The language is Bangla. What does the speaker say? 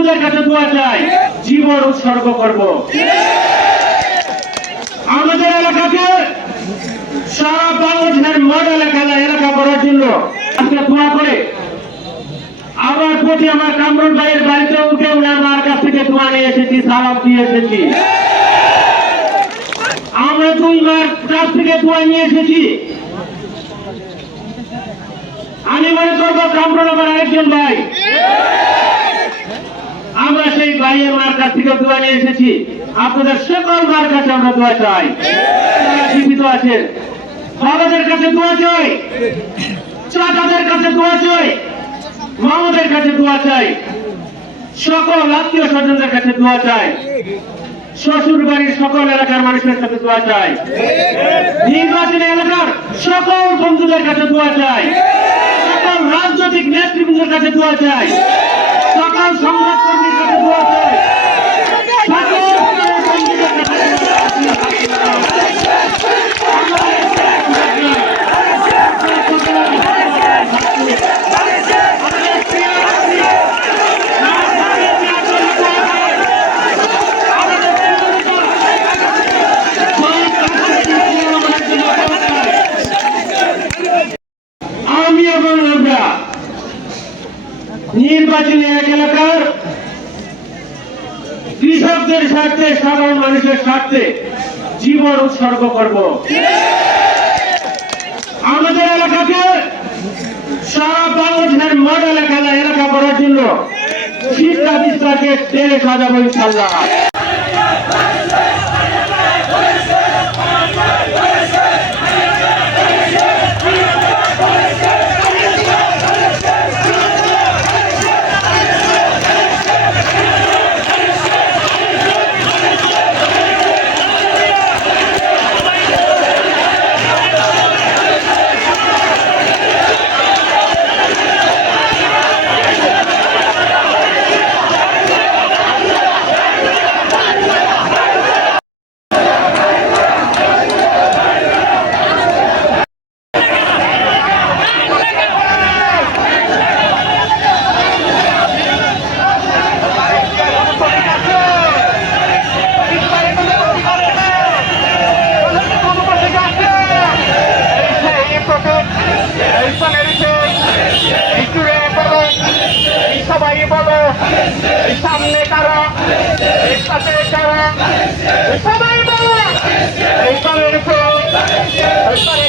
বন্ধুদের কাছে দোয়া চাই, জীবন উৎসর্গ করব। আমাদের এলাকাকে সারা বাংলাদেশের মডেল এলাকা করার জন্য আজকে দোয়া করে আমার প্রতি আমার কামরুল ভাইয়ের বাড়িতে উঠে আমার কাছ থেকে দোয়া নিয়ে এসেছি, সালাম দিয়ে এসেছি। আমরা 2 মাস কাছ থেকে দোয়া নিয়ে এসেছি। আমি মনে করবো কামরুল আমার আরেকজন ভাই, আমরা সেই ভাইয়ের মার কাছ থেকে দোয়া নিয়ে এসেছি। আপনাদের সকল মার কাছে আমরা দোয়া চাই, জীবিত আছেন বাবাদের কাছে দোয়া চাই, চাচাদের কাছে দোয়া চাই, মামাদের কাছে দোয়া চাই, সকল আত্মীয় স্বজনদের কাছে দোয়া চাই, শ্বশুর বাড়ির সকল এলাকার মানুষের কাছে দোয়া চাই, নির্বাচনী এলাকার সকল বন্ধুদের কাছে দোয়া চাই, সকল রাজনৈতিক নেতৃবৃন্দের কাছে দোয়া চাই, সকল সংবাদ কর্মীর কাছে দোয়া চাই, আমি এবং আমরা নির্বাচনী এক এলাকার কৃষকদের স্বার্থে, সাধারণ মানুষের স্বার্থে জীবন উৎসর্গ করব। আমাদের এলাকাকে সারা বাংলাদেশের মডেল এলাকা করার জন্য শিক্ষা বিস্তারকে টেনে সাজাবো ইনশাআল্লাহ। সবাই বলো সামনে কারা, পাশে কারা, সবাই বলো এইখানে রেখো, এইখানে